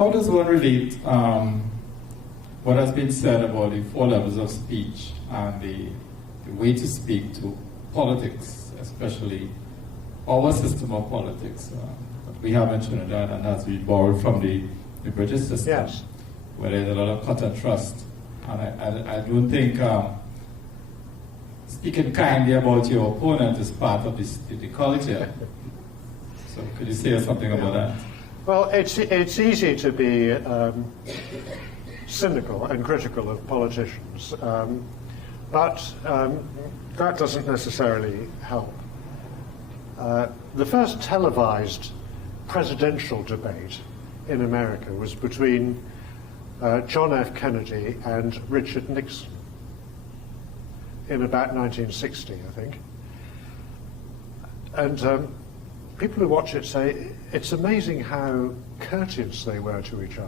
How does one relate what has been said about the 4 levels of speech and the way to speak to politics, especially our system of politics that we have in Trinidad and has been borrowed from the British system, yes, where there's a lot of cut and trust. And I don't think speaking kindly about your opponent is part of the culture. So could you say something about that? Well, it's easy to be cynical and critical of politicians, but that doesn't necessarily help. The first televised presidential debate in America was between John F. Kennedy and Richard Nixon in about 1960, I think. And people who watch it say it's amazing how courteous they were to each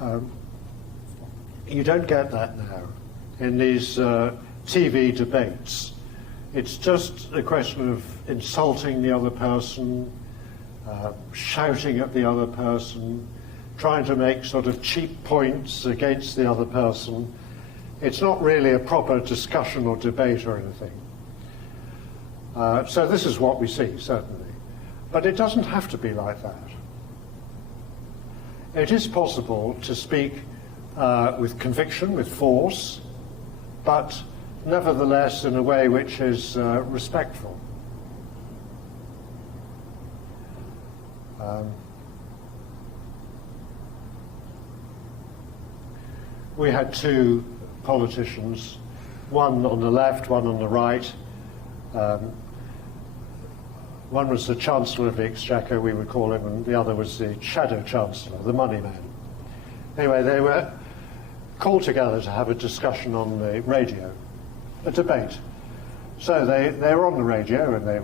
other. You don't get that now in these TV debates. It's just a question of insulting the other person, shouting at the other person, trying to make sort of cheap points against the other person. It's not really a proper discussion or debate or anything. So this is what we see, certainly. But it doesn't have to be like that. It is possible to speak with conviction, with force, but nevertheless in a way which is respectful. We had 2 politicians, one on the left, one on the right. One was the Chancellor of the Exchequer, we would call him, and the other was the Shadow Chancellor, the money man. Anyway, they were called together to have a discussion on the radio, a debate. So they were on the radio and they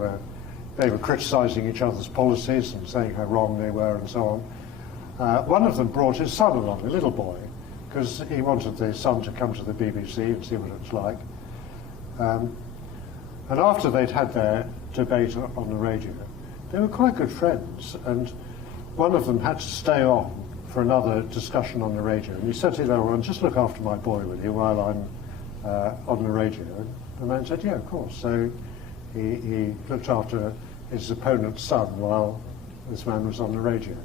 were criticising each other's policies and saying how wrong they were and so on. One of them brought his son along, a little boy, because he wanted the son to come to the BBC and see what it's like. And after they'd had their debate on the radio, they were quite good friends, and one of them had to stay on for another discussion on the radio. And he said to the other one, just look after my boy with you while I'm on the radio. And the man said, yeah, of course. So he looked after his opponent's son while this man was on the radio.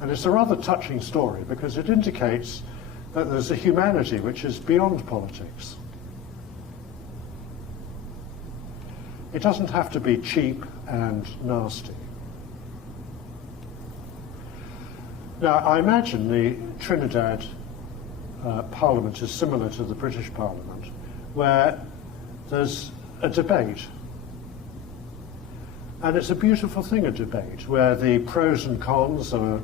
And it's a rather touching story because it indicates that there's a humanity which is beyond politics. It doesn't have to be cheap and nasty. Now, I imagine the Trinidad Parliament is similar to the British Parliament, where there's a debate. And it's a beautiful thing, a debate, where the pros and cons are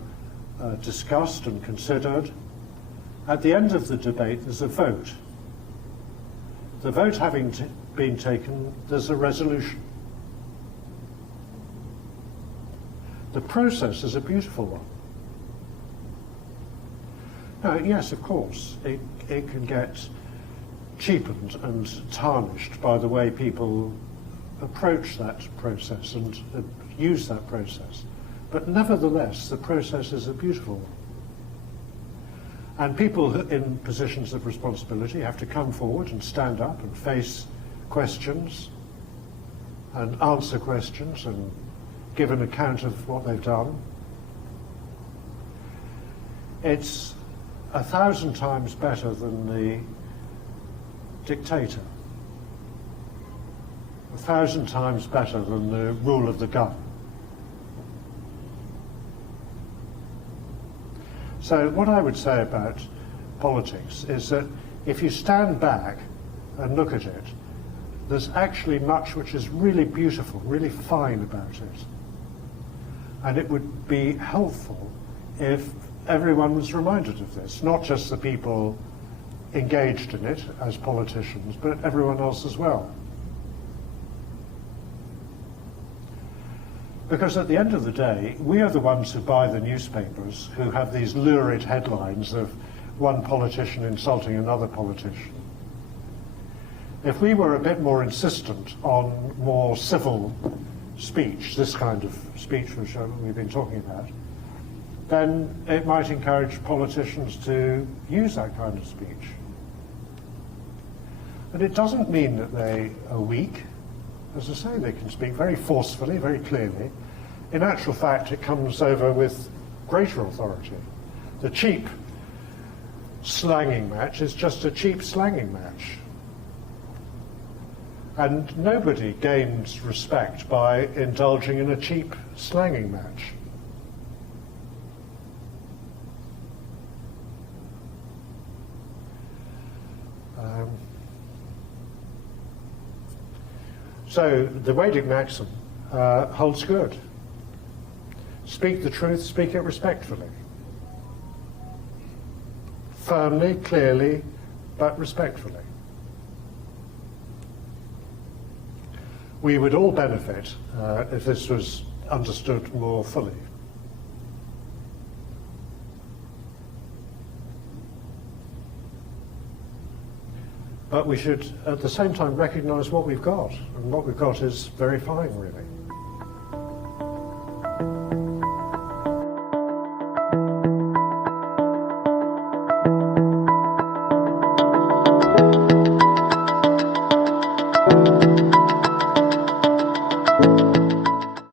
discussed and considered. At the end of the debate, there's a vote. The vote having been taken, there's a resolution. The process is a beautiful one. Now, yes, of course, it can get cheapened and tarnished by the way people approach that process and use that process. But nevertheless, the process is a beautiful one. And people in positions of responsibility have to come forward and stand up and face questions and answer questions and give an account of what they've done. It's 1,000 times better than the dictator. 1,000 times better than the rule of the gun. So what I would say about politics is that if you stand back and look at it, there's actually much which is really beautiful, really fine about it. And it would be helpful if everyone was reminded of this, not just the people engaged in it as politicians, but everyone else as well. Because at the end of the day, we are the ones who buy the newspapers, who have these lurid headlines of one politician insulting another politician. If we were a bit more insistent on more civil speech, this kind of speech which we've been talking about, then it might encourage politicians to use that kind of speech. And it doesn't mean that they are weak. As I say, they can speak very forcefully, very clearly. In actual fact, it comes over with greater authority. The cheap slanging match is just a cheap slanging match. And nobody gains respect by indulging in a cheap slanging match. So the Vedic maxim holds good. Speak the truth, speak it respectfully. Firmly, clearly, but respectfully. We would all benefit if this was understood more fully. But we should, at the same time, recognise what we've got. And what we've got is very fine, really.